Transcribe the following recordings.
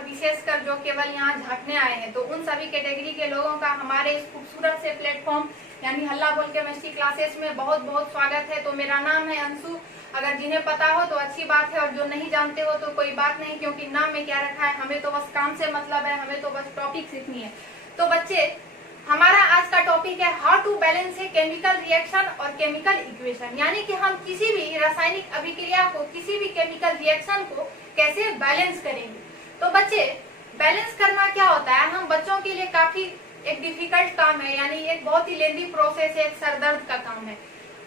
और विशेषकर जो केवल यहाँ झांकने आए हैं, तो उन सभी कैटेगरी के लोगों का हमारे इस खूबसूरत से प्लेटफॉर्म यानी हल्ला बोल केमिस्ट्री क्लासेस में बहुत बहुत स्वागत है। तो मेरा नाम है अंशु। अगर जिन्हें पता हो तो अच्छी बात है, और जो नहीं जानते हो तो कोई बात नहीं, क्योंकि नाम में क्या रखा है, हमें तो बस काम से मतलब है, हमें तो बस टॉपिक सीखनी है। तो बच्चे, हमारा आज का टॉपिक है how to balance a chemical reaction और केमिकल इक्वेशन, यानी कि हम किसी भी रासायनिक अभिक्रिया को, किसी भी केमिकल रिएक्शन को कैसे बैलेंस करेंगे। तो बच्चे, बैलेंस करना क्या होता है, हम बच्चों के लिए काफी एक डिफिकल्ट काम है, यानी एक बहुत ही लेंदी प्रोसेस है, एक सरदर्द का काम है।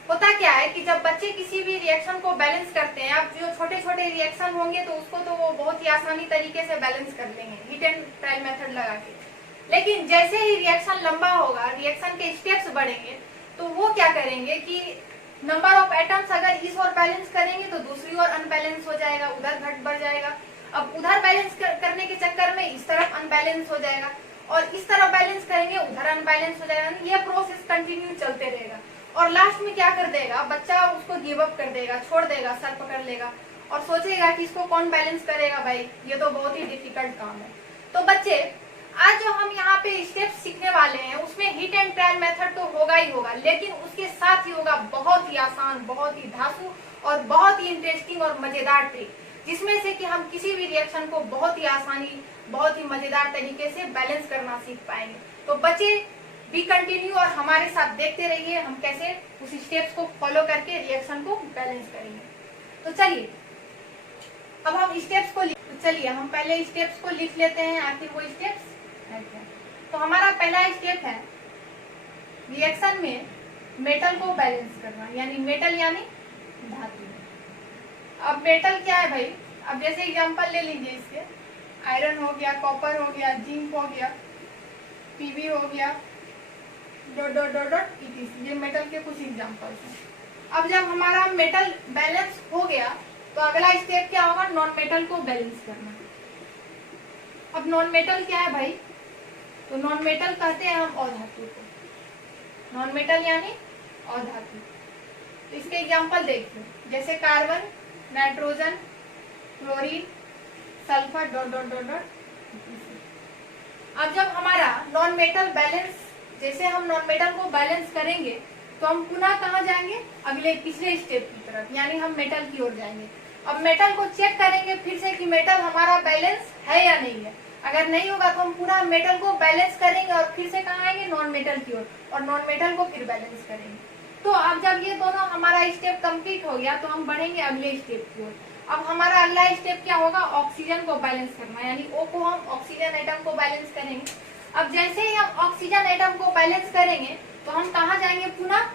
होता क्या है कि जब बच्चे किसी भी रिएक्शन को बैलेंस करते हैं, अब जो छोटे छोटे रिएक्शन होंगे तो उसको तो वो बहुत ही आसानी तरीके से बैलेंस कर लेंगे हीट एंड ट्रायल मेथड लगा के। लेकिन जैसे ही रिएक्शन लंबा होगा, रिएक्शन के स्टेप्स बढ़ेंगे, तो वो क्या करेंगे कि नंबर ऑफ एटम्स अगर इस ओर बैलेंस करेंगे तो दूसरी ओर अनबैलेंस हो जाएगा, उधर घट बढ़ जाएगा। अब उधर बैलेंस करने के चक्कर में इस तरफ अनबैलेंस हो जाएगा, और इस तरफ बैलेंस करेंगे उधर अनबैलेंस हो जाएगा। ये प्रोसेस कंटिन्यू चलते रहेगा, और लास्ट में क्या कर देगा बच्चा, उसको गिव अप कर देगा, छोड़ देगा, सर पकड़ लेगा और सोचेगा कि इसको कौन बैलेंस करेगा, भाई ये तो बहुत ही डिफिकल्ट काम है। तो बच्चे, आज जो हम यहाँ पे स्टेप्स सीखने वाले हैं उसमें हीट एंड ट्रायल मेथड तो होगा ही होगा, लेकिन उसके साथ ही होगा बहुत ही आसान, बहुत ही धांसू और बहुत ही इंटरेस्टिंग और मजेदार ट्रिक, जिसमें से कि हम किसी भी रिएक्शन को बहुत ही आसानी, बहुत ही मजेदार तरीके से बैलेंस करना सीख पाएंगे। तो बच्चे, बी कंटिन्यू और हमारे साथ देखते रहिए हम कैसे उस स्टेप्स को फॉलो करके रिएक्शन को बैलेंस करेंगे। तो चलिए, अब हम स्टेप्स को चलिए हम पहले स्टेप्स को लिख लेते हैं, आखिर वो स्टेप्स है क्या। तो हमारा पहला स्टेप है रिएक्शन में मेटल को बैलेंस करना, यानी मेटल यानी धातु। अब मेटल क्या है भाई, अब जैसे एग्जांपल ले लीजिए इसके, आयरन हो गया, कॉपर हो गया, जिंक हो गया, पीबी हो गया, dot dot dot dot etc., ये मेटल के कुछ एग्जांपल्स हैं। अब जब हमारा मेटल बैलेंस हो गया तो अगला स्टेप क्या होगा, नॉन मेटल को बैलेंस करना। अब नॉन मेटल क्या है भाई, तो नॉन मेटल कहते हैं हम अधातु को, नॉन मेटल यानी अधातु। तो इसके एग्जांपल देखिए, जैसे carbon, nitrogen, chlorine, sulphur, dot dot dot dot. अब जब हमारा नॉन मेटल बैलेंस, जैसे हम नॉन मेटल को बैलेंस करेंगे तो हम पुनः कहाँ जाएंगे, अगले पिछले स्टेप की तरफ, यानी हम मेटल की ओर जाएंगे। अब मेटल को चेक करेंगे फिर से कि मेटल हमारा बैलेंस है या नहीं है। अगर नहीं होगा तो हम पुनः मेटल को बैलेंस करेंगे और फिर से कहाँ आएंगे, नॉन मेटल की ओर, और नॉन मेटल को फिर बैलेंस करेंगे। तो अब जब ये दोनों हमारा स्टेप कंप्लीट हो गया तो हम बढ़ेंगे अगले स्टेप की ओर। अब हमारा अगला स्टेप क्या होगा, ऑक्सीजन को बैलेंस करना, यानी O को हम ऑक्सीजन एटम को बैलेंस करेंगे। अब जैसे ही हम ऑक्सीजन एटम को बैलेंस करेंगे तो हम कहाँ जाएंगे, पुनः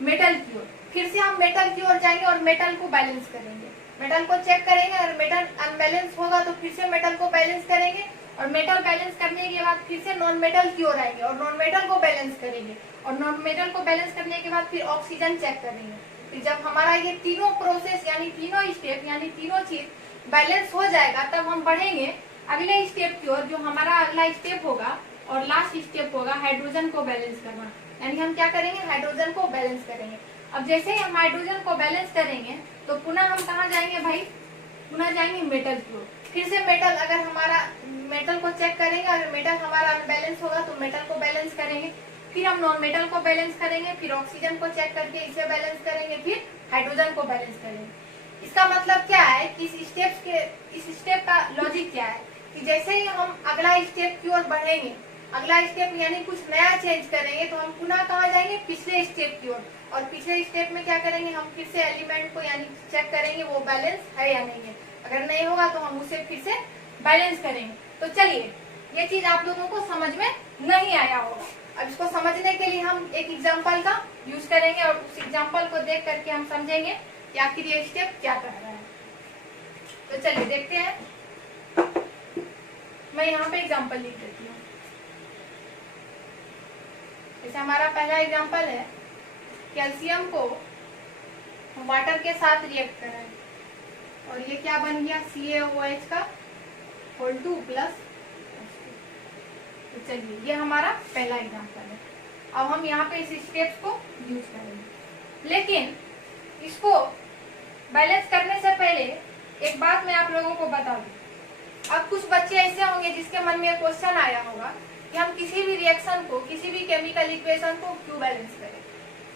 मेटल की ओर। फिर से हम मेटल की ओर जाएंगे और मेटल को बैलेंस करेंगे, मेटल को चेक करेंगे, अगर मेटल अनबैलेंस होगा तो फिर से मेटल को बैलेंस करेंगे, और मेटल बैलेंस करने के बाद फिर से नॉन मेटल की ओर आएंगे और नॉन मेटल को बैलेंस करेंगे, और नॉन मेटल को बैलेंस करने के बाद फिर ऑक्सीजन चेक करेंगे। फिर जब हमारा ये तीनों प्रोसेस यानी तीनों स्टेप यानी तीनों चीज बैलेंस हो जाएगा तब हम बढ़ेंगे अगले स्टेप की ओर। जो हमारा अगला स्टेप होगा और लास्ट स्टेप होगा हाइड्रोजन को बैलेंस करना, यानी हम क्या करेंगे, हाइड्रोजन को बैलेंस करेंगे। अब जैसे ही हम हाइड्रोजन को बैलेंस करेंगे तो पुनः हम कहाँ जाएंगे भाई, पुनः जाएंगे मेटल की ओर। फिर से मेटल, अगर हमारा मेटल को चेक करेंगे, अगर मेटल हमारा अनबैलेंस होगा तो मेटल को बैलेंस करेंगे, फिर हम नॉन मेटल को बैलेंस करेंगे, फिर ऑक्सीजन को चेक करके इसे बैलेंस करेंगे, फिर हाइड्रोजन को बैलेंस करेंगे। इसका मतलब क्या है कि इस स्टेप का लॉजिक क्या है कि जैसे ही हम अगला स्टेप की ओर बढ़ेंगे, अगला स्टेप यानी कुछ नया चेंज करेंगे, तो हम पुनः कहाँ जाएंगे, पिछले स्टेप की ओर, और पिछले स्टेप में क्या करेंगे, हम फिर से एलिमेंट को यानी चेक करेंगे वो बैलेंस है या नहीं है। अगर नहीं होगा तो हम उसे फिर से बैलेंस करेंगे। तो चलिए, ये चीज आप लोगों को समझ में नहीं आया होगा। अब इसको समझने के लिए हम एक एग्जांपल का यूज करेंगे, और उस एग्जांपल को देख करके हम समझेंगे कि आखिर ये स्टेप क्या कर रहा है। तो चलिए देखते हैं, मैं यहाँ पे एग्जांपल लिख देती हूँ। जैसे हमारा पहला एग्जांपल है, कैल्शियम को वाटर के साथ रिएक्ट कराएं, और ये क्या बन गया, CaOH का होल 2 प्लस। तो चलिए, ये हमारा पहला एग्जांपल है। अब हम यहाँ पे इस स्टेप्स को यूज करेंगे, लेकिन इसको बैलेंस करने से पहले एक बात मैं आप लोगों को बता दूं। अब कुछ बच्चे बच्चे ऐसे होंगे जिसके मन में क्वेश्चन आया होगा कि हम किसी भी रिएक्शन को, किसी भी केमिकल इक्वेशन को क्यों बैलेंस करें।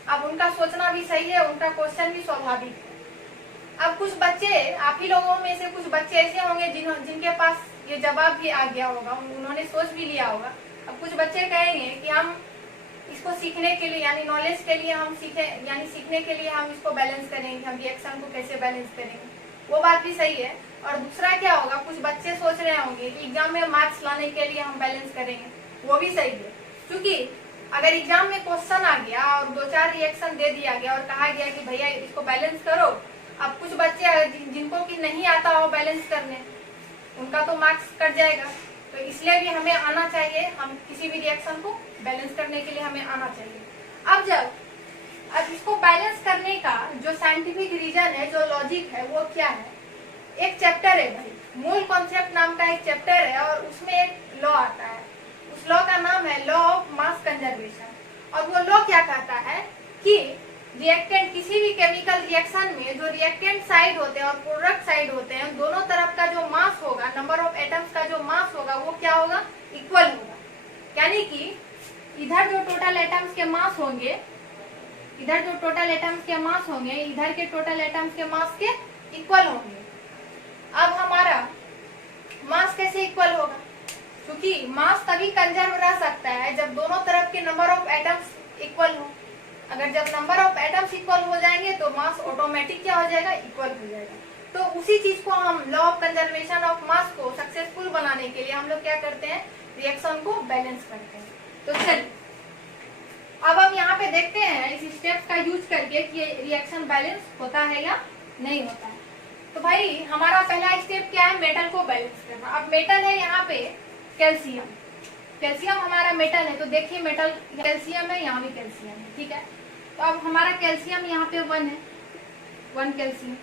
अब उनका सोचना भी सही है, उनका क्वेश्चन भी स्वाभाविक है। अब कुछ बच्चे, आप ही लोगों में से कुछ बच्चे ऐसे होंगे जिनके पास ये जवाब भी आ गया होगा, उन्होंने सोच भी लिया होगा। अब कुछ बच्चे कहेंगे कि हम इसको सीखने के लिए, यानी नॉलेज के लिए हम सीखे, यानी सीखने के लिए हम इसको बैलेंस करेंगे, हम रिएक्शन को कैसे बैलेंस करेंगे। वो बात भी सही है। और दूसरा क्या होगा, कुछ बच्चे सोच रहे होंगे कि एग्जाम में मार्क्स लाने के लिए हम बैलेंस करेंगे, वो भी सही है। क्योंकि अगर एग्जाम में क्वेश्चन आ गया और 2-4 रिएक्शन दे दिया गया और कहा गया कि भैया इसको बैलेंस करो, अब कुछ बच्चे जिनको कि नहीं आता हो बैलेंस करने, उनका तो मार्क्स कट जाएगा। तो इसलिए भी हमें आना चाहिए, हम किसी भी रिएक्शन को बैलेंस करने के लिए हमें आना चाहिए। अब इसको बैलेंस करने का जो साइंटिफिक रीजन है, जो लॉजिक है, वो क्या है। एक चैप्टर है भाई, मूल कॉन्सेप्ट नाम का एक चैप्टर है और उसमें एक लॉ आता है। उस लॉ का नाम है लॉ ऑफ मास कंजर्वेशन। और वो लॉ क्या कहता है कि रिएक्टेंट, किसी भी केमिकल रिएक्शन में जो रिएक्टेंट साइड होते हैं और प्रोडक्ट साइड होते हैं, दोनों तरफ का जो मास होगा, नंबर ऑफ एटम्स का जो मास होगा, वो क्या होगा, इक्वल होगा। यानी कि इधर जो टोटल एटम्स के मास होंगे, इधर जो टोटल एटम्स के मास होंगे, इधर के टोटल एटम्स के मास के इक्वल होंगे। अब हमारा मास कैसे इक्वल होगा, क्योंकि मास तभी कंजर्व रह सकता है जब दोनों तरफ के नंबर ऑफ एटम्स इक्वल हो। अगर जब नंबर ऑफ एटम्स इक्वल हो जाएंगे तो मास ऑटोमेटिक क्या हो जाएगा, इक्वल हो जाएगा। तो उसी चीज को हम law of conservation of mass को सक्सेसफुल बनाने के लिए हम लोग क्या करते हैं, रिएक्शन को बैलेंस करते हैं। तो चलिए अब हम यहाँ पे देखते हैं इस स्टेप्स का यूज करके कि रिएक्शन बैलेंस होता है या नहीं होता है। तो भाई हमारा पहला स्टेप क्या है, मेटल को बैलेंस करना। अब मेटल है यहाँ पे कैल्शियम, कैल्शियम हमारा मेटल है। तो देखिए मेटल कैल्शियम है, यहाँ भी कैल्शियम है, ठीक है। तो अब हमारा कैल्शियम यहाँ पे 1 है, 1 कैल्शियम।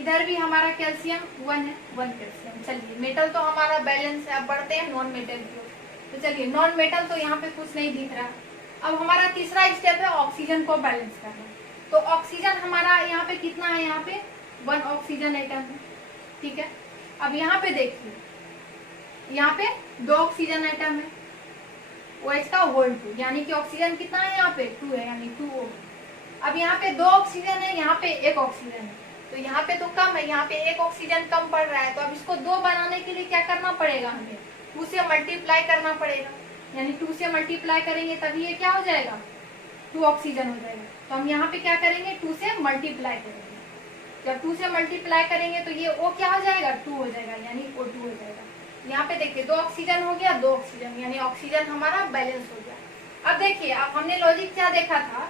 इधर भी हमारा कैल्शियम 1 है, 1 कैल्शियम। चलिए मेटल तो हमारा बैलेंस है। अब बढ़ते हैं नॉन मेटल की ओर। तो चलिए नॉन मेटल तो यहाँ पे कुछ नहीं दिख रहा। अब हमारा तीसरा स्टेप है ऑक्सीजन को बैलेंस करना। तो ऑक्सीजन हमारा यहाँ पे कितना है, यहाँ पे 1 ऑक्सीजन एटम है, ठीक है। अब यहाँ पे देखिए, यहाँ पे 2 ऑक्सीजन एटम है, OH का होल 2, यानी कि ऑक्सीजन कितना है, यहाँ पे 2 है, यानी 2O। अब यहाँ पे 2 ऑक्सीजन है, यहाँ पे 1 ऑक्सीजन है। तो यहाँ पे तो कम है, यहाँ पे 1 ऑक्सीजन कम पड़ रहा है। तो अब इसको 2 बनाने के लिए क्या करना पड़ेगा, हमें 2 से मल्टीप्लाई करना पड़ेगा। यानी 2 से मल्टीप्लाई करेंगे तभी ये क्या हो जाएगा, 2 ऑक्सीजन हो जाएगा। तो हम यहाँ पे क्या करेंगे, 2 से मल्टीप्लाई करेंगे। जब 2 से मल्टीप्लाई करेंगे तो ये O क्या हो जाएगा, 2 हो जाएगा, यानी O2 हो जाएगा। यहाँ पे देखिए 2 ऑक्सीजन हो गया, 2 ऑक्सीजन, यानी ऑक्सीजन हमारा बैलेंस हो गया। अब देखिए, अब हमने लॉजिक क्या देखा था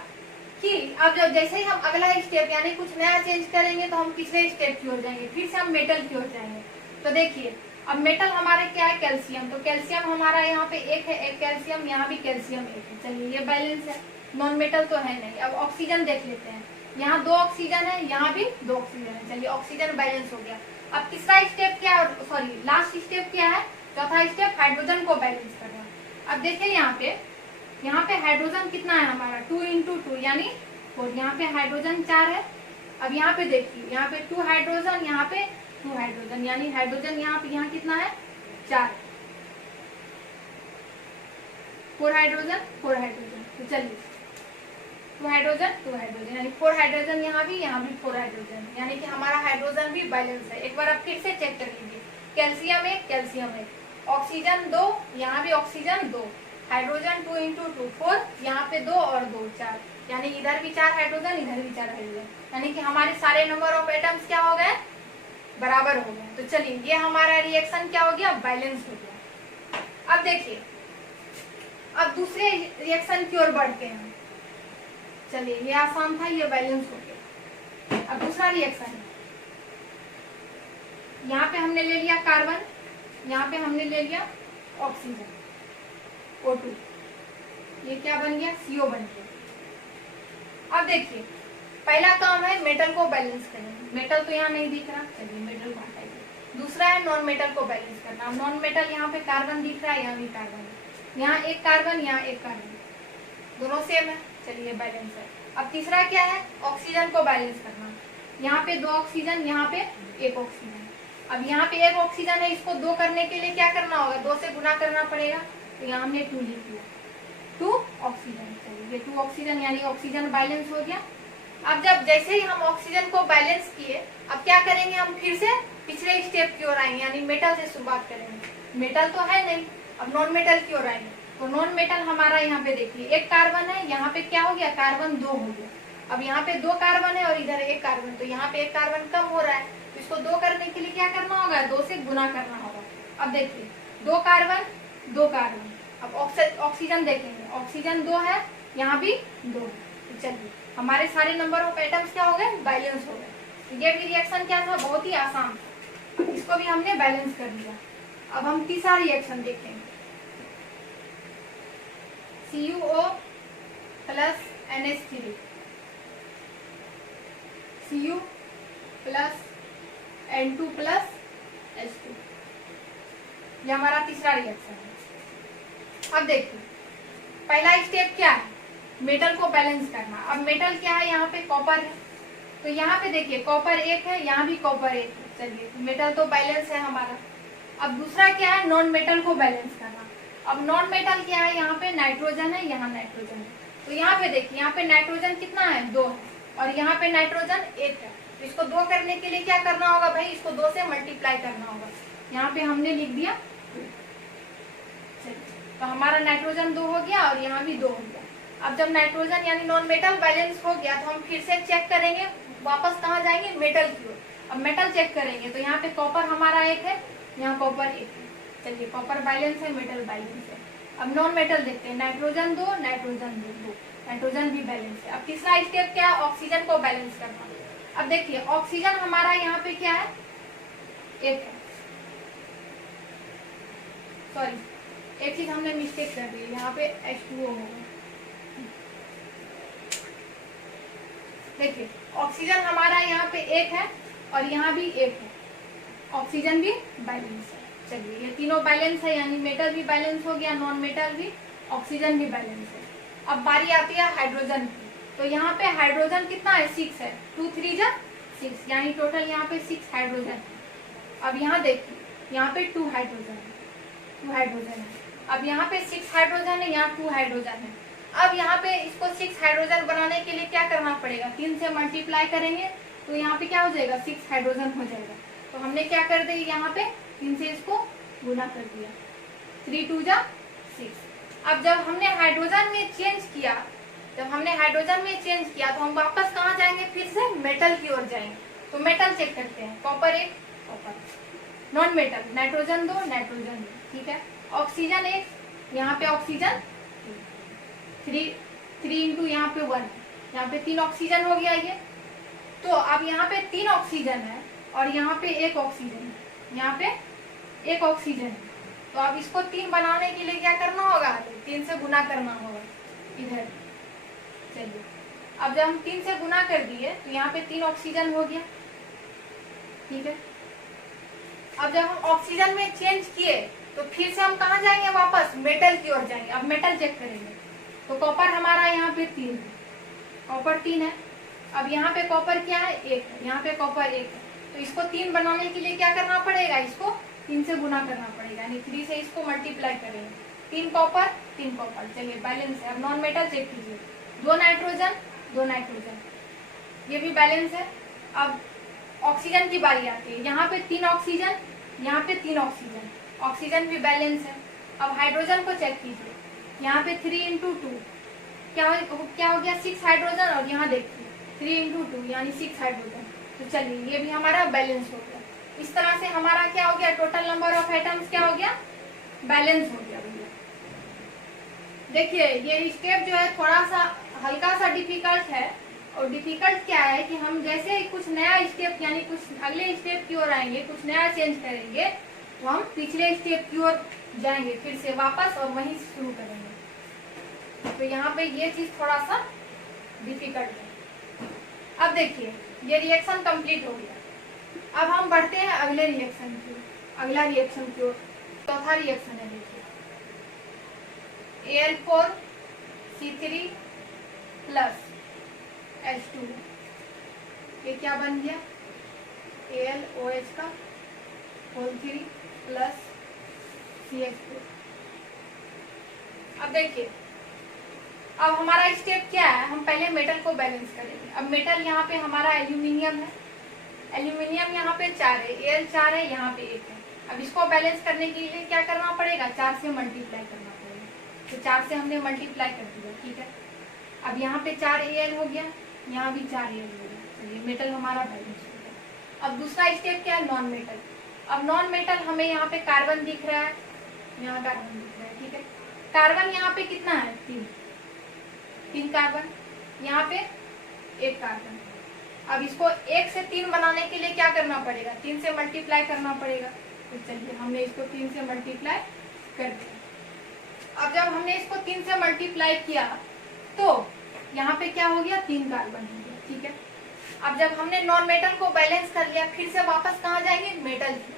कि अब जब जैसे ही हम अगला स्टेप यानी कुछ नया चेंज करेंगे तो हम पिछले स्टेप की ओर जाएंगे, फिर से हम मेटल की ओर जाएंगे। तो देखिए अब मेटल हमारे क्या है, कैल्शियम। तो कैल्शियम हमारा यहाँ पे 1 है, 1 कैल्शियम, यहाँ भी कैल्शियम 1 है। चलिए ये बैलेंस है, नॉन मेटल तो है नहीं। अब ऑक्सीजन देख लेते हैं, यहाँ 2 ऑक्सीजन है, यहाँ भी 2 ऑक्सीजन है। चलिए ऑक्सीजन बैलेंस हो गया। अब तीसरा स्टेप क्या है, सॉरी लास्ट स्टेप क्या है, चौथा स्टेप हाइड्रोजन को बैलेंस करना। अब देखिए यहाँ पे हाइड्रोजन कितना है हमारा, 2 × 2 यानी 4। यहाँ पे हाइड्रोजन 4 है। अब यहाँ पे देखिए, यहाँ पे 2 हाइड्रोजन, यहाँ पे 2 हाइड्रोजन, यानी हाइड्रोजन यहाँ कितना है, 4, 4 हाइड्रोजन, 4 हाइड्रोजन। तो चलिए 2 हाइड्रोजन, 2 हाइड्रोजन, यानी 4 हाइड्रोजन, यहाँ भी 4 हाइड्रोजन, यानी कि हमारा हाइड्रोजन भी बैलेंस है। एक बार आप फिर से चेक कर लीजिए, कैल्शियम 1, कैल्शियम 1, ऑक्सीजन 2, यहाँ भी ऑक्सीजन 2, हाइड्रोजन 2 × 2 4, यहाँ पे 2 और 2 4, यानी इधर भी 4 हाइड्रोजन, इधर भी 4 हाइड्रोजन, यानी कि हमारे सारे नंबर ऑफ एटम्स क्या हो गए, बराबर हो गए। तो चलिए ये हमारा रिएक्शन क्या हो गया, बैलेंस हो गया। अब देखिए, अब दूसरे रिएक्शन की ओर बढ़ते हैं। चलिए ये आसान था, ये बैलेंस हो गया। अब दूसरा रिएक्शन है, यहाँ पे हमने ले लिया कार्बन, यहाँ पे हमने ले लिया ऑक्सीजन O2, ये क्या बन गया, CO बन गया। अब देखिए पहला काम है मेटल को बैलेंस करना। मेटल तो यहाँ नहीं दिख रहा, चलिए मेटल को हटाइए। दूसरा है नॉन मेटल को बैलेंस करना। नॉन मेटल यहाँ पे कार्बन दिख रहा है, यहाँ भी कार्बन है, यहाँ 1 कार्बन, यहाँ 1 कार्बन, दोनों सेम है, चलिए बैलेंस है। अब तीसरा क्या है, ऑक्सीजन को बैलेंस करना। यहाँ पे 2 ऑक्सीजन, यहाँ पे 1 ऑक्सीजन। अब यहाँ पे एक ऑक्सीजन है, इसको 2 करने के लिए क्या करना होगा, 2 से गुना करना पड़ेगा। तो यहाँ हमने 2 लिख दिया, 2 ऑक्सीजन। चलिए, ये 2 ऑक्सीजन यानी ऑक्सीजन बैलेंस हो गया। अब जब जैसे ही हम ऑक्सीजन को बैलेंस किए, अब क्या करेंगे, हम फिर से पिछले स्टेप की ओर आएंगे, यानी मेटल से शुरुआत करेंगे। मेटल तो है नहीं, अब नॉन मेटल की ओर आएंगे। तो नॉन मेटल हमारा यहाँ पे देखिए एक कार्बन है, यहाँ पे क्या हो गया, कार्बन 2 हो गया। अब यहाँ पे 2 कार्बन है और इधर 1 कार्बन, तो यहाँ पे 1 कार्बन कम हो रहा है। तो इसको 2 करने के लिए क्या करना होगा, 2 से गुना करना होगा। अब देखिए 2 कार्बन 2 कार्बन। अब ऑक्सीजन देखेंगे, ऑक्सीजन 2 है, यहाँ भी 2। चलिए, हमारे सारे नंबर ऑफ एटम्स क्या हो गए, बैलेंस हो गए। ये भी रिएक्शन क्या था, बहुत ही आसान, इसको भी हमने बैलेंस कर दिया। अब हम तीसरा रिएक्शन देखेंगे, CuO plus NH3, Cu plus N2 plus H2, ये हमारा तीसरा रिएक्शन है। अब देखिए पहला स्टेप क्या है, मेटल को बैलेंस करना। अब मेटल क्या है, यहाँ पे कॉपर है, तो यहाँ पे देखिए कॉपर 1 है, यहाँ भी कॉपर 1 है। चलिए, मेटल तो बैलेंस है हमारा। अब दूसरा क्या है, नॉन मेटल को बैलेंस करना। अब नॉन मेटल क्या है, यहाँ पे नाइट्रोजन है, यहाँ नाइट्रोजन है। तो यहाँ पे देखिए, यहाँ पे नाइट्रोजन कितना है, 2 है, और यहाँ पे नाइट्रोजन 1 है। तो इसको 2 करने के लिए क्या करना होगा भाई, इसको 2 से मल्टीप्लाई करना होगा। यहाँ पे हमने लिख दिया 2। तो हमारा नाइट्रोजन 2 हो गया और यहाँ भी 2 हो गया। अब जब नाइट्रोजन यानी नॉन मेटल बैलेंस हो गया, तो हम फिर से चेक करेंगे, वापस कहाँ जाएंगे, मेटल की ओर। अब मेटल चेक करेंगे, तो यहाँ पे कॉपर हमारा 1 है, यहाँ कॉपर 1 है। चलिए, कॉपर बैलेंस है, मेटल बैलेंस है। अब नॉन मेटल देखते हैं, नाइट्रोजन 2 नाइट्रोजन 2, नाइट्रोजन भी बैलेंस है। अब तीसरा स्टेप क्या है, ऑक्सीजन को बैलेंस करना। अब देखिए ऑक्सीजन हमारा यहाँ पे क्या है, 1 है। सॉरी, एक चीज हमने मिस्टेक कर दी, यहाँ पे H2O होगा। देखिए ऑक्सीजन हमारा यहाँ पे 1 है और यहाँ भी 1 है, ऑक्सीजन भी बैलेंस है। चलिए, ये तीनों बैलेंस है, यानी मेटल भी बैलेंस हो गया, नॉन मेटल भी, ऑक्सीजन भी बैलेंस है। अब बारी आती है हाइड्रोजन की। तो यहाँ पे हाइड्रोजन कितना है, 6 है, 2 3 जा 6, यानी टोटल यहाँ पे 6 हाइड्रोजन है। अब यहाँ देखिए, यहाँ पे 2 हाइड्रोजन है, 2 हाइड्रोजन है। अब यहाँ पे 6 हाइड्रोजन है, यहाँ 2 हाइड्रोजन है। अब यहाँ पे इसको 6 हाइड्रोजन बनाने के लिए क्या करना पड़ेगा, 3 से मल्टीप्लाई करेंगे, तो यहाँ पे क्या हो जाएगा, 6 हाइड्रोजन हो जाएगा। तो हमने क्या कर दिया, यहाँ पे 3 से इसको गुना कर दिया, 3 2 जा 6। अब जब हमने हाइड्रोजन में चेंज किया, तो हम वापस कहाँ जाएंगे, फिर से मेटल की ओर जाएंगे। तो मेटल चेक करते हैं, copper 1 copper, non metal nitrogen 2 nitrogen 2, ठीक है। ऑक्सीजन 1, यहाँ पे ऑक्सीजन 3 इंटू यहाँ पे 1, यहाँ पे 3 ऑक्सीजन हो गया ये। तो अब यहाँ पे 3 ऑक्सीजन है और यहाँ पे 1 ऑक्सीजन है, यहाँ पे 1 ऑक्सीजन है। तो अब इसको 3 बनाने के लिए क्या करना होगा, 3 से गुना करना होगा इधर। चलिए, अब जब हम 3 से गुना कर दिए, तो यहाँ पे 3 ऑक्सीजन हो गया, ठीक है। अब जब हम ऑक्सीजन में चेंज किए, तो फिर से हम कहाँ जाएंगे, वापस मेटल की ओर जाएंगे। अब मेटल चेक करेंगे, तो कॉपर हमारा यहाँ पे 3 है, कॉपर 3 है। अब यहाँ पे कॉपर क्या है, 1 है, यहाँ पे कॉपर 1 है। तो इसको 3 बनाने के लिए क्या करना पड़ेगा, इसको 3 से गुना करना पड़ेगा, यानी 3 से इसको मल्टीप्लाई करेंगे, 3 कॉपर 3 कॉपर। चलिए, बैलेंस है। अब नॉन मेटल चेक कीजिए, 2 नाइट्रोजन 2 नाइट्रोजन, ये भी बैलेंस है। अब ऑक्सीजन की बारी आती है, यहाँ पे 3 ऑक्सीजन, यहाँ पे 3 ऑक्सीजन, ऑक्सीजन भी बैलेंस है। अब हाइड्रोजन को चेक कीजिए, यहाँ पे 3 इंटू 2 क्या हो गया, 6 हाइड्रोजन, और यहाँ देखिए 3 इंटू 2 यानी 6 हाइड्रोजन। तो चलिए, ये भी हमारा बैलेंस हो गया। इस तरह से हमारा क्या हो गया, टोटल नंबर ऑफ एटम्स क्या हो गया, बैलेंस हो गया भैया। देखिए, ये स्टेप जो है थोड़ा सा हल्का सा डिफिकल्ट है, और डिफिकल्ट क्या है कि हम जैसे कुछ नया स्टेप यानी कुछ अगले स्टेप की ओर आएंगे, कुछ नया चेंज करेंगे, तो हम पिछले स्टेप की ओर जाएंगे फिर से वापस और वहीं से शुरू करेंगे। तो यहाँ पे ये चीज थोड़ा सा डिफिकल्ट है। अब देखिए, ये रिएक्शन कंप्लीट हो गया। अब हम बढ़ते हैं अगले रिएक्शन की, अगला रिएक्शन की ओर। चौथा रिएक्शन है, देखिए Al4C3 प्लस H2, ये क्या बन गया, AlOH का होल 3 प्लस CH4। अब देखिए, अब हमारा स्टेप क्या है, हम पहले मेटल को बैलेंस करेंगे। अब मेटल यहाँ पे हमारा एल्यूमिनियम है, एल्यूमिनियम यहाँ पे 4 है, Al 4 है, यहाँ पे 1 है। अब इसको बैलेंस करने के लिए क्या करना पड़ेगा, 4 से मल्टीप्लाई करना पड़ेगा। तो 4 से हमने मल्टीप्लाई कर दिया, ठीक है। अब यहाँ पे 4 Al हो गया, यहाँ भी 4 Al हो गया, चलिए मेटल हमारा बैलेंस हो गया। अब दूसरा स्टेप क्या है, नॉन मेटल। अब नॉन मेटल हमें यहाँ पे कार्बन दिख रहा है, यहाँ कार्बन दिख रहा है, ठीक है। कार्बन यहाँ पे कितना है, 3 कार्बन, यहाँ पे 1 कार्बन। अब इसको 1 से 3 बनाने के लिए क्या करना पड़ेगा, 3 से मल्टीप्लाई करना पड़ेगा। तो चलिए हमने इसको 3 से मल्टीप्लाई कर दिया। अब जब हमने इसको 3 से मल्टीप्लाई किया तो यहाँ पे क्या हो गया, 3 कार्बन हो गया, ठीक है। अब जब हमने नॉन मेटल को बैलेंस कर लिया, फिर से वापस कहाँ जाएंगे, मेटल की।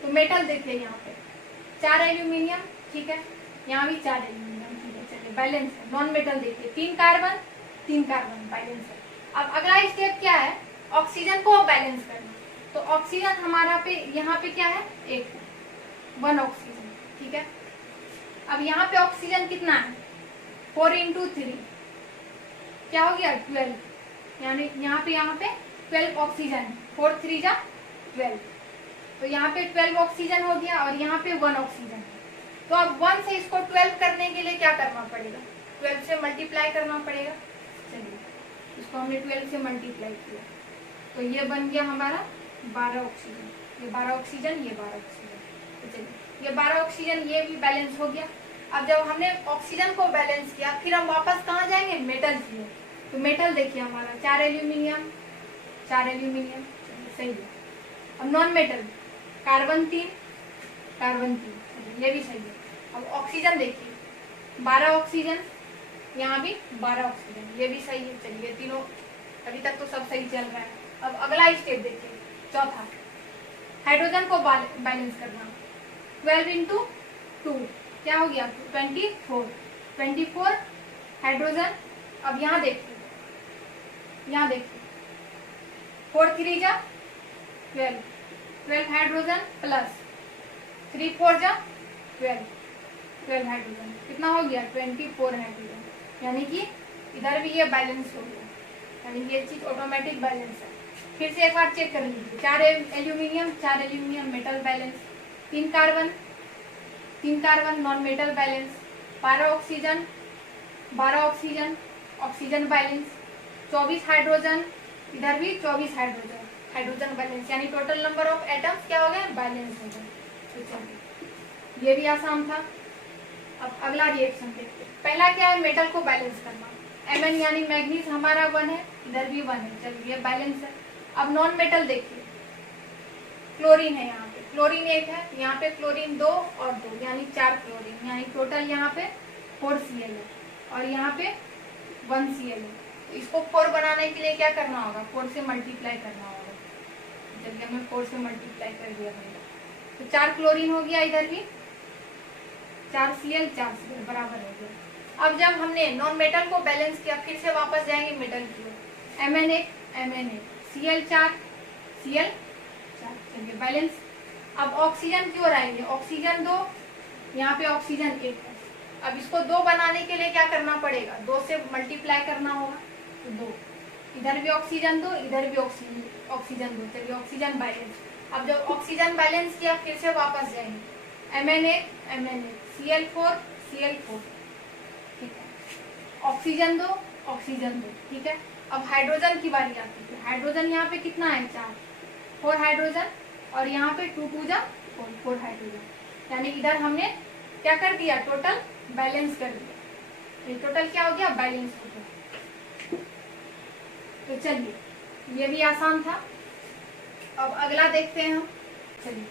तो मेटल देखिए यहाँ पे 4 एल्यूमिनियम, ठीक है, यहाँ भी 4 एल्यूमिनियम, ठीक है। चलिए बैलेंस है। नॉन मेटल देखिए 3 कार्बन 3 कार्बन, बैलेंस है। अब अगला स्टेप क्या है, ऑक्सीजन को बैलेंस करना। तो ऑक्सीजन हमारा पे यहाँ पे क्या है, 1 ऑक्सीजन, ठीक है। अब यहाँ पे ऑक्सीजन कितना है, 4 × 3 क्या हो गया, 12, यानी यहाँ पे 12 ऑक्सीजन, 4 × 3 = 12। तो यहाँ पे 12 ऑक्सीजन हो गया और यहाँ पे 1 ऑक्सीजन। तो अब 1 से इसको 12 करने के लिए क्या करना पड़ेगा, 12 से मल्टीप्लाई करना पड़ेगा। चलिए इसको हमने 12 से मल्टीप्लाई किया, तो ये बन गया हमारा 12 ऑक्सीजन, ये 12 ऑक्सीजन, ये 12 ऑक्सीजन। तो चलिए ये 12 ऑक्सीजन, ये भी बैलेंस हो गया। अब जब हमने ऑक्सीजन को बैलेंस किया, फिर हम वापस कहाँ जाएंगे, मेटल की। तो मेटल देखिए हमारा 4 एल्यूमिनियम 4 एल्यूमिनियम, सही है। अब नॉन मेटल कार्बन 3 कार्बन 3, ये भी सही है। अब ऑक्सीजन देखिए 12 ऑक्सीजन, यहाँ भी 12 ऑक्सीजन, ये भी सही है। चलिए तीनों अभी तक तो सब सही चल रहा है। अब अगला स्टेप देखिए, चौथा, हाइड्रोजन को बैलेंस करना। 12 × 2 क्या हो गया, 24 हाइड्रोजन। अब यहाँ देखिए 4 × 3 = 12 हाइड्रोजन प्लस 3 × 4 = 12 हाइड्रोजन, कितना हो गया, 24 हाइड्रोजन। यानी कि इधर भी ये बैलेंस हो गया, यानी ये चीज ऑटोमेटिक बैलेंस है। फिर से एक बार चेक कर लीजिए, 4 aluminium metal balance, 3 carbon non metal balance, 12 oxygen oxygen balance, 24 hydrogen, इधर भी 24 हाइड्रोजन बैलेंस, यानी टोटल नंबर ऑफ एटम्स क्या हो गए, बैलेंस हो गए। तो चलिए ये भी आसान था। अब अगला रिएक्शन देखते हैं। पहला क्या है, मेटल को बैलेंस करना। Mn यानी मैग्नीज हमारा 1 है, इधर भी 1 है, चलिए ये बैलेंस है। अब नॉन मेटल देखिए, क्लोरीन है, यहाँ पे क्लोरीन 1 है, यहाँ पे क्लोरीन 2 और 2, यानी 4 क्लोरीन, यानी टोटल यहाँ पे 4 Cl है और यहाँ पे 1 Cl है। तो इसको 4 बनाने के लिए क्या करना होगा, 4 से मल्टीप्लाई करना होगा। चलिए हमने 4 से मल्टीप्लाई कर दिया भैया, तो 4 क्लोरीन हो गया, इधर भी 4 Cl बराबर हो गया। अब जब हमने नॉन मेटल को बैलेंस किया, फिर से वापस जाएंगे मेटल की ओर। Mn1 Cl4 चलिए बैलेंस। अब ऑक्सीजन की ओर आएंगे, ऑक्सीजन 2, यहाँ पे ऑक्सीजन 1 है। अब इसको 2 बनाने के लिए क्या करना पड़ेगा, 2 से मल्टीप्लाई करना होगा, तो 2, इधर भी ऑक्सीजन 2, इधर भी ऑक्सीजन 2, चलिए ऑक्सीजन बैलेंस। अब जब ऑक्सीजन बैलेंस किया, फिर से वापस जाएंगे, Mn1 Cl4 ठीक है, ऑक्सीजन 2 ठीक है। अब हाइड्रोजन की बारी आती है। हाइड्रोजन यहाँ पे कितना है, 4 हाइड्रोजन और यहाँ पे 2 × 2 4 हाइड्रोजन, यानी इधर हमने क्या कर दिया, टोटल बैलेंस कर दिया। ये टोटल क्या हो गया, बैलेंस हो गया। तो चलिए ये भी आसान था। अब अगला देखते हैं हम। चलिए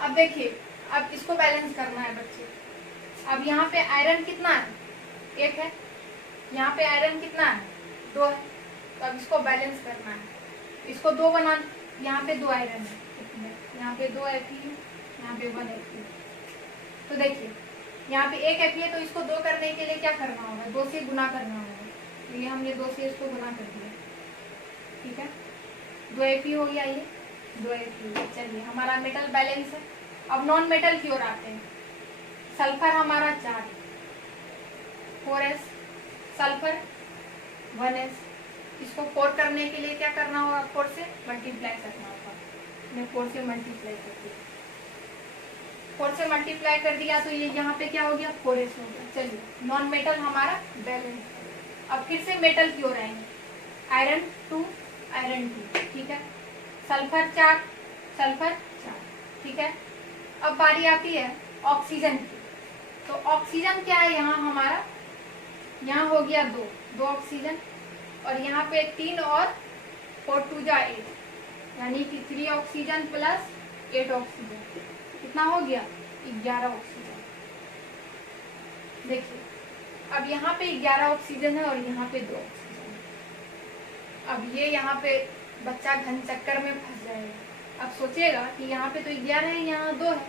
अब देखिए, अब इसको बैलेंस करना है बच्चे। अब यहाँ पे आयरन कितना है, 1 है, यहाँ पे आयरन कितना है, 2 है। तो अब इसको बैलेंस करना है, इसको 2 बना, यहाँ पे 2 आयरन है, यहाँ पे 2 Fe है, यहाँ पे 1 Fe। तो देखिए यहाँ पे 1 Fe है, तो इसको 2 करने के लिए क्या करना होगा, 2 से गुना करना होगा। तो ये हमने 2 से इसको गुना कर दिया, ठीक है, 2 Fe हो गया ये। 2 Fe। चलिए हमारा मेटल बैलेंस है। अब नॉन मेटल की ओर आते हैं। सल्फर हमारा 4, 4s, सल्फर 1s। इसको 4 करने के लिए क्या करना होगा, 4 से मल्टीप्लाई करना होगा। मैं 4 से मल्टीप्लाई कर दिया, 4 से मल्टीप्लाई कर दिया तो ये यहाँ पे क्या हो गया, 4s हो गया। चलिए नॉन मेटल हमारा बैलेंस। अब फिर से मेटल की ओर आएंगे। आयरन 2, आयरन 2, ठीक है। सल्फर 4, सल्फर 4, ठीक है। अब बारी आती है ऑक्सीजन की। तो ऑक्सीजन क्या है यहाँ हमारा, यहाँ हो गया 2 ऑक्सीजन, और यहाँ पे 3 और 4 2 जा 8, यानी कि 3 ऑक्सीजन प्लस 8 ऑक्सीजन, कितना हो गया, 11 ऑक्सीजन। देखिए अब यहाँ पे 11 ऑक्सीजन है और यहाँ पे 2 ऑक्सीजन। अब ये यहाँ पे बच्चा घन चक्कर में फंस जाएगा। अब सोचेगा कि यहाँ पे तो 11 है, यहाँ 2 है,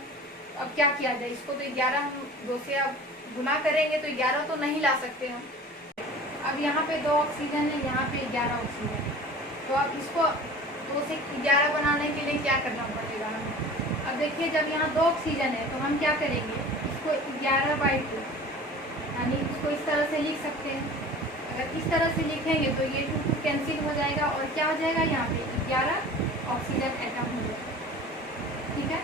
अब क्या किया जाए। इसको तो 11 हम 2 से अब गुना करेंगे तो 11 तो नहीं ला सकते हम। अब यहाँ पे 2 ऑक्सीजन है, यहाँ पे 11 ऑक्सीजन है, तो अब इसको 2 से 11 बनाने के लिए क्या करना पड़ेगा हमें। अब देखिए जब यहाँ 2 ऑक्सीजन है तो हम क्या करेंगे, इसको 11/2, यानी इसको इस तरह से लिख सकते हैं। अगर इस तरह से लिखेंगे तो ये 2 2 कैंसिल हो जाएगा और क्या हो जाएगा, यहाँ पे 11 ऑक्सीजन एटम हो जाएगा, ठीक है।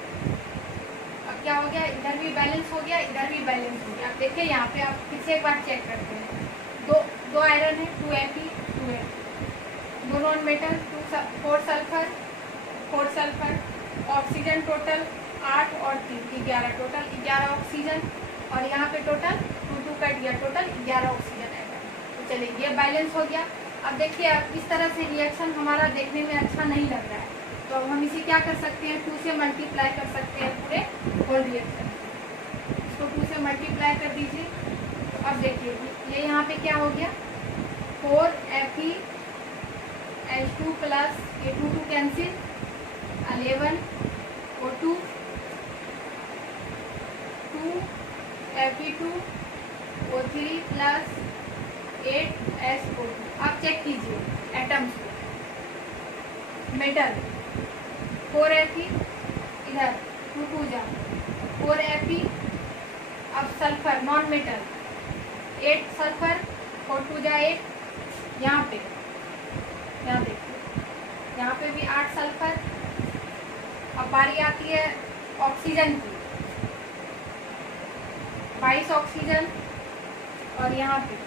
अब क्या हो गया, इधर भी बैलेंस हो गया, इधर भी बैलेंस हो गया। अब देखिए यहाँ पे आप फिर से एक बार चेक करते हैं। दो आयरन है, 2 Fe, 2 Fe, 2 non metal, 4 sulphur, 4 sulphur, oxygen total 8 और 3 11, टोटल 11 ऑक्सीजन, और यहाँ पे टोटल 2 2 कट गया, टोटल 11 ऑक्सीजन है। तो चलिए ये बैलेंस हो गया। अब देखिए अब इस तरह से रिएक्शन हमारा देखने में अच्छा नहीं लग रहा है, तो अब हम इसे क्या कर सकते हैं, 2 से मल्टीप्लाई कर सकते हैं पूरे होल रिएक्शन। इसको 2 से मल्टीप्लाई कर दीजिए। अब देखिए ये यहाँ पे क्या हो गया, 4 Fe H2 प्लस ये 2 2 cancel, 11 O2, 2 Fe2 O3 plus 8 SO2। अब चेक कीजिए एटम्स को। मेटल 4 Fe, इधर 2 2 जा 4 Fe। अब सल्फर नॉन मेटल 8 सल्फर, 4 2 जा 8, यहाँ पे यहाँ देखिए यहाँ पे भी 8 सल्फर। अब बारी आती है ऑक्सीजन की, 22 ऑक्सीजन, और यहाँ पे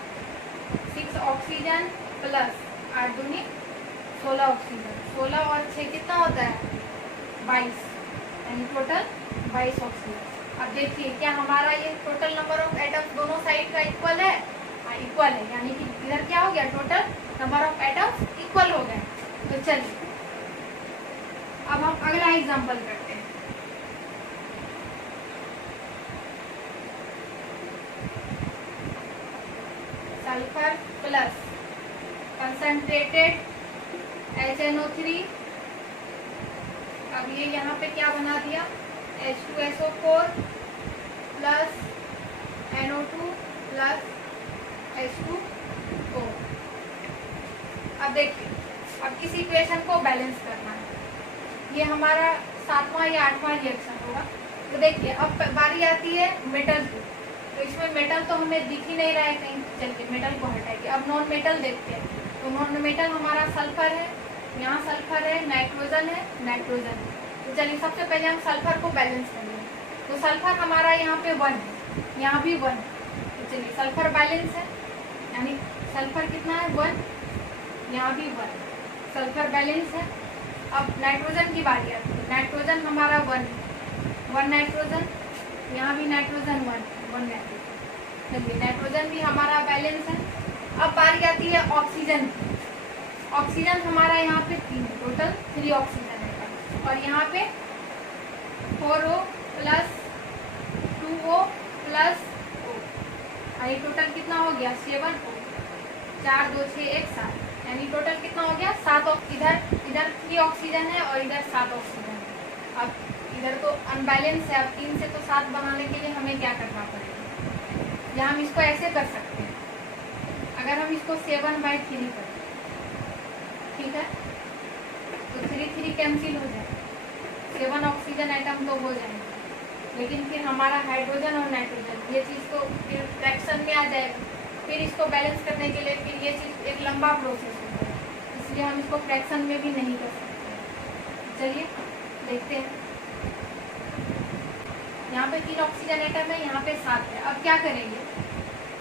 6 ऑक्सीजन प्लस 8 दूनी 16 ऑक्सीजन, 16 और 6 कितना होता है, 22, यानी टोटल 22 ऑक्सीजन। अब देखिए क्या हमारा ये टोटल नंबर ऑफ एटम्स दोनों साइड का इक्वल है, हाँ इक्वल है, यानी कि इधर क्या हो गया, total number of atoms equal हो गए। तो चलिए अब हम अगला एग्जांपल करते हैं। Sulphur plus concentrated HNO3। अब ये यहाँ पे क्या बना दिया, H2SO4 plus NO2 plus H2O। अब देखिए अब किस इक्वेशन को बैलेंस करना है, ये हमारा 7वां या 8वां रिएक्शन होगा। तो देखिए अब बारी आती है मेटल की, तो इसमें मेटल तो हमें दिख ही नहीं रहा है कहीं, चलिए मेटल को हटाइए। अब नॉन मेटल देखते हैं। तो नॉन मेटल हमारा सल्फर है, यहाँ सल्फर है, नाइट्रोजन है, नाइट्रोजन है। तो चलिए सबसे पहले हम सल्फर को बैलेंस करेंगे। तो सल्फर हमारा यहाँ पे 1 है, यहाँ भी 1 है, तो चलिए सल्फर बैलेंस है, यानी सल्फर कितना है, 1, यहाँ भी 1, सल्फर बैलेंस है। अब नाइट्रोजन की बारी आती है। नाइट्रोजन हमारा 1 है, 1 नाइट्रोजन, यहाँ भी नाइट्रोजन 1 नाइट्रोजन, चलिए नाइट्रोजन भी हमारा बैलेंस है। अब बारी आती है ऑक्सीजन की। ऑक्सीजन हमारा यहाँ पे 3 है, टोटल 3 ऑक्सीजन है, और यहाँ पे 4O plus 2O plus O, यानी टोटल कितना हो गया, 7O, 4 2 6 1 7, यानी टोटल कितना हो गया, 7। इधर 3 ऑक्सीजन है और इधर 7 ऑक्सीजन है। अब इधर तो अनबैलेंस है, अब 3 से तो 7 बनाने के लिए हमें क्या करना पड़ेगा, या हम इसको ऐसे कर सकते हैं, अगर हम इसको 7/3 करें, ठीक है, तो 3 3 कैंसिल हो जाए, 7 ऑक्सीजन आइटम तो हो जाएंगे, लेकिन फिर हमारा हाइड्रोजन और नाइट्रोजन ये चीज़ तो फिर फ्रैक्शन में आ जाएगा। फिर इसको बैलेंस करने के लिए फिर ये चीज़ एक लंबा प्रोसेस होता है, इसलिए हम इसको फ्रैक्शन में भी नहीं कर सकते। चलिए देखते हैं। यहाँ पे 3 ऑक्सीजन एटम है, यहाँ पे 7 है। अब क्या करेंगे,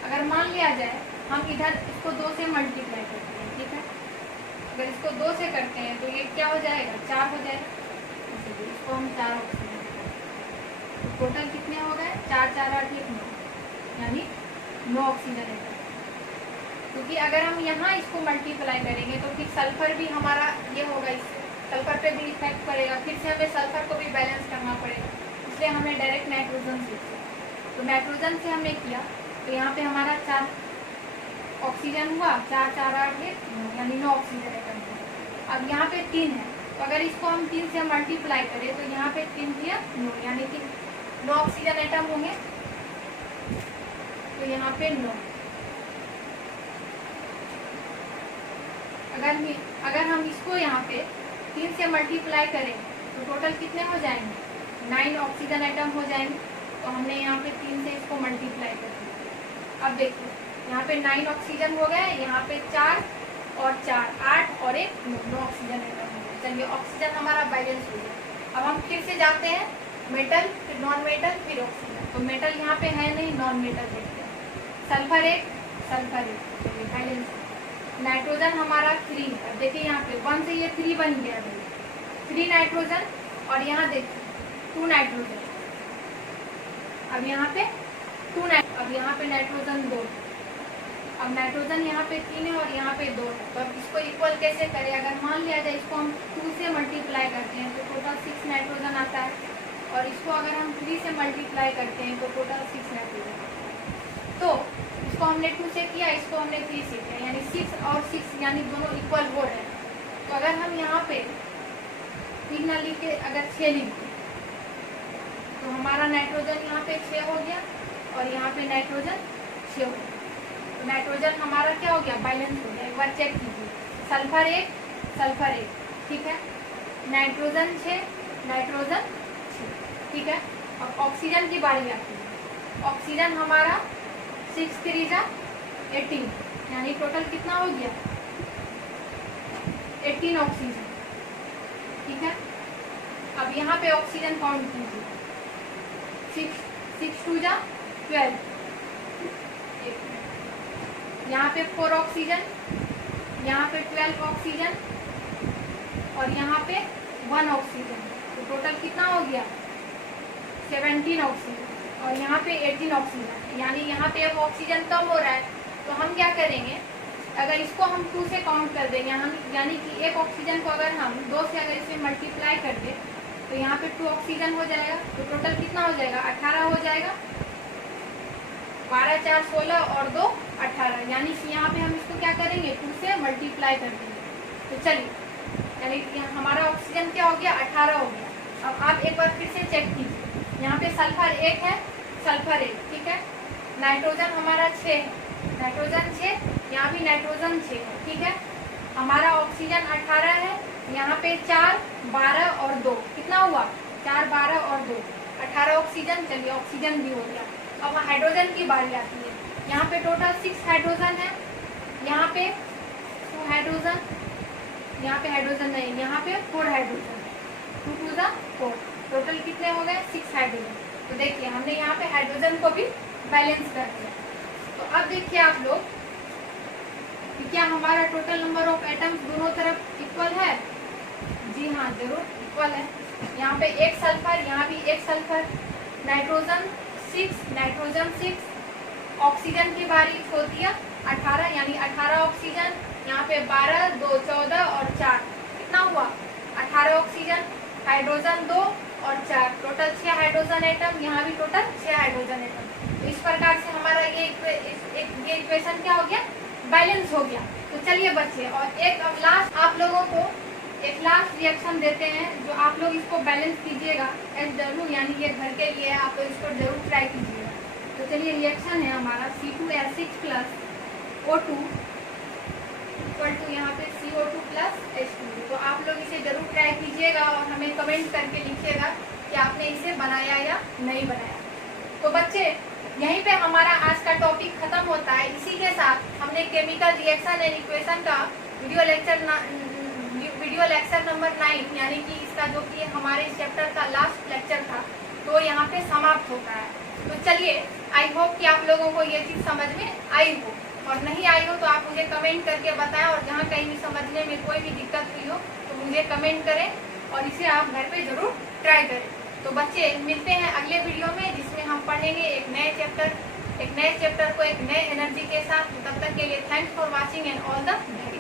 अगर मान लिया जाए हम इधर इसको 2 से मल्टीप्लाई करते हैं, ठीक है। अगर इसको 2 से करते हैं तो ये क्या हो जाएगा, 4 हो जाएगा। इसको हम 4 ऑक्सीजन, तो टोटल कितने हो गए, 4 4 8 9, यानी 9 ऑक्सीजन एटम। क्योंकि अगर हम यहाँ इसको मल्टीप्लाई करेंगे तो फिर सल्फर भी हमारा ये होगा, इससे सल्फर पे भी इफेक्ट पड़ेगा, फिर से हमें सल्फर को भी बैलेंस करना पड़ेगा, इसलिए हमें डायरेक्ट नाइट्रोजन से। तो नाइट्रोजन से हमने किया तो यहाँ पे हमारा 4 ऑक्सीजन हुआ, 4 4 8 9, यानी 9 ऑक्सीजन एटम हुआ। अब यहाँ पे 3 है, तो अगर इसको हम 3 से मल्टीप्लाई करें तो यहाँ पे 3 दिया 9, यानी कि 9 ऑक्सीजन एटम होंगे। तो यहाँ पे 9। अगर हम इसको यहाँ पे 3 से मल्टीप्लाई करें तो टोटल कितने हो जाएंगे, 9 ऑक्सीजन एटम हो जाएंगे। तो हमने यहाँ पे 3 से इसको मल्टीप्लाई कर दिया। अब देखिए यहाँ पे 9 ऑक्सीजन हो गए, यहाँ पे 4 और 4 8 और 1 9 ऑक्सीजन एटम हो गए। चलिए ऑक्सीजन हमारा बैलेंस हो गया। अब हम फिर से जाते हैं मेटल, फिर नॉन मेटल, फिर ऑक्सीजन। तो मेटल यहाँ पे है नहीं, नॉन मेटल देखते हैं। सल्फर 1 चलिए बैलेंस। नाइट्रोजन हमारा 3 है, देखिए यहाँ पे 1 से ये 3 बन गया है, 3 नाइट्रोजन, और यहाँ देखिए 2 नाइट्रोजन। अब यहाँ पे 2 अब यहाँ पे नाइट्रोजन 2। अब नाइट्रोजन यहाँ पे 3 है और यहाँ पे 2 है। तो अब इसको इक्वल कैसे करें, अगर मान लिया जाए इसको हम 2 से मल्टीप्लाई करते हैं तो टोटल 6 नाइट्रोजन आता है, और इसको अगर हम 3 से मल्टीप्लाई करते हैं तो टोटल 6 नाइट्रोजन। तो इसको हमने 2 से किया, इसको हमने 3 से किया, यानी 6 और 6 यानी दोनों इक्वल हो रहे हैं। तो अगर हम यहाँ पे 3 ना लिख के अगर 6 लिख दें तो हमारा नाइट्रोजन यहाँ पे 6 हो गया, और यहाँ पे नाइट्रोजन 6 हो गया। तो नाइट्रोजन हमारा क्या हो गया, बैलेंस हो गया। एक बार चेक कीजिए, सल्फर 1 ठीक है, नाइट्रोजन 6 नाइट्रोजन 6, ठीक है। अब ऑक्सीजन की बारी आती है। ऑक्सीजन हमारा 6 3 जा 18, यानी टोटल कितना हो गया, 18 ऑक्सीजन, ठीक है। अब यहाँ पे ऑक्सीजन काउंट कीजिए, 6 2 जा 12, यहाँ पे 4 ऑक्सीजन, यहाँ पे 12 ऑक्सीजन, और यहाँ पे 1 ऑक्सीजन। तो टोटल कितना हो गया, 17 ऑक्सीजन, और यहाँ पे 18 ऑक्सीजन, यानी यहाँ पे अब ऑक्सीजन कम हो रहा है। तो हम क्या करेंगे, अगर इसको हम 2 से काउंट कर देंगे, हम यानी कि 1 ऑक्सीजन को अगर हम 2 से अगर इसे मल्टीप्लाई कर दें तो यहाँ पे 2 ऑक्सीजन हो जाएगा। तो टोटल कितना हो जाएगा, 18 हो जाएगा। 12 4 16 और 2 18, यानी कि यहाँ पे हम इसको क्या करेंगे, 2 से मल्टीप्लाई कर देंगे। तो चलिए, यानी कि हमारा ऑक्सीजन क्या हो गया, 18 हो गया। अब आप एक बार फिर से चेक कीजिए, यहाँ पे सल्फर 1 है, सल्फर 1, ठीक है। नाइट्रोजन हमारा 6 है, नाइट्रोजन 6, यहाँ भी नाइट्रोजन 6 है, ठीक है। हमारा ऑक्सीजन 18 है, यहाँ पे 4 12 और 2, कितना हुआ, 4 12 और 2 18 ऑक्सीजन। चलिए ऑक्सीजन भी हो गया। अब हाइड्रोजन की बारी आती है। यहाँ पे टोटल 6 हाइड्रोजन है, यहाँ पे 2 हाइड्रोजन, यहाँ पे हाइड्रोजन नहीं, यहाँ पे 4 हाइड्रोजन, 2 2 जा 4, टोटल कितने हो गए, 6 हाइड्रोजन। तो देखिए हमने यहाँ पे हाइड्रोजन को भी बैलेंस कर दिया। तो अब देखिए आप लोग कि क्या हमारा टोटल नंबर ऑफ एटम्स दोनों तरफ इक्वल है। जी हाँ, जरूर इक्वल है। यहाँ पे 1 सल्फर, यहाँ भी 1 सल्फर, नाइट्रोजन 6, ऑक्सीजन की बारी होती है 18, यानी 18 ऑक्सीजन, यहाँ पे 12 2 14 और 4, कितना हुआ, 18 ऑक्सीजन। हाइड्रोजन 2 और 4, टोटल 6 हाइड्रोजन एटम, यहाँ भी टोटल 6 हाइड्रोजन एटम। तो इस प्रकार से हमारा ये इक्वेशन क्या हो गया, बैलेंस हो गया। तो चलिए बच्चे, और एक अब लास्ट आप लोगों को एक लास्ट रिएक्शन देते हैं, जो आप लोग इसको बैलेंस कीजिएगा। SW यानी ये घर के लिए, आप लोग इसको जरूर ट्राई कीजिएगा। तो चलिए रिएक्शन है हमारा C2H6 plus O2। Equal to यहाँ पे CO2 प्लस H2O। तो आप लोग इसे जरूर ट्राई कीजिएगा और हमें कमेंट करके लिखिएगा कि आपने इसे बनाया या नहीं बनाया। तो बच्चे यहीं पे हमारा आज का टॉपिक खत्म होता है। इसी के साथ हमने केमिकल रिएक्शन एंड इक्वेशन का वीडियो लेक्चर नंबर 9 यानी कि इसका जो कि हमारे चैप्टर का लास्ट लेक्चर था, तो यहाँ पे समाप्त होता है। तो चलिए, आई होप कि आप लोगों को ये चीज़ समझ में आई हो, और नहीं आई हो तो आप मुझे कमेंट करके बताएं, और जहाँ कहीं भी समझने में कोई भी दिक्कत हुई हो तो मुझे कमेंट करें और इसे आप घर पे जरूर ट्राई करें। तो बच्चे मिलते हैं अगले वीडियो में, जिसमें हम पढ़ेंगे एक नए चैप्टर को एक नए एनर्जी के साथ। तब तक के लिए thanks for watching and all the best.